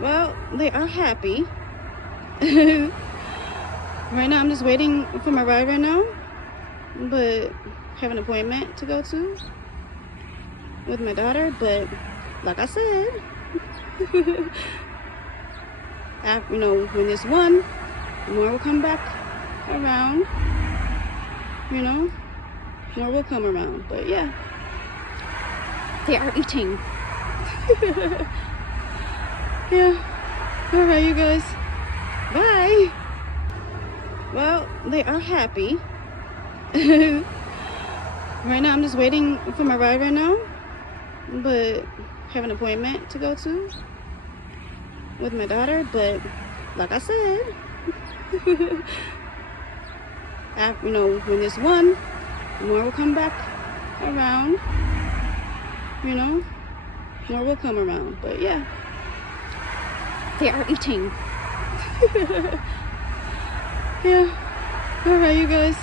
Well, they are happy. Right now, I'm just waiting for my ride right now, but have an appointment to go to with my daughter. But like I said, when there's one, more will come back around. More will come around. But yeah, they are eating. Yeah. All right, you guys. Bye. Well, they are happy. Right now, I'm just waiting for my ride right now, but have an appointment to go to with my daughter. But like I said, when there's one, more will come back around. More will come around. But yeah, they are eating. Yeah. All right, you guys.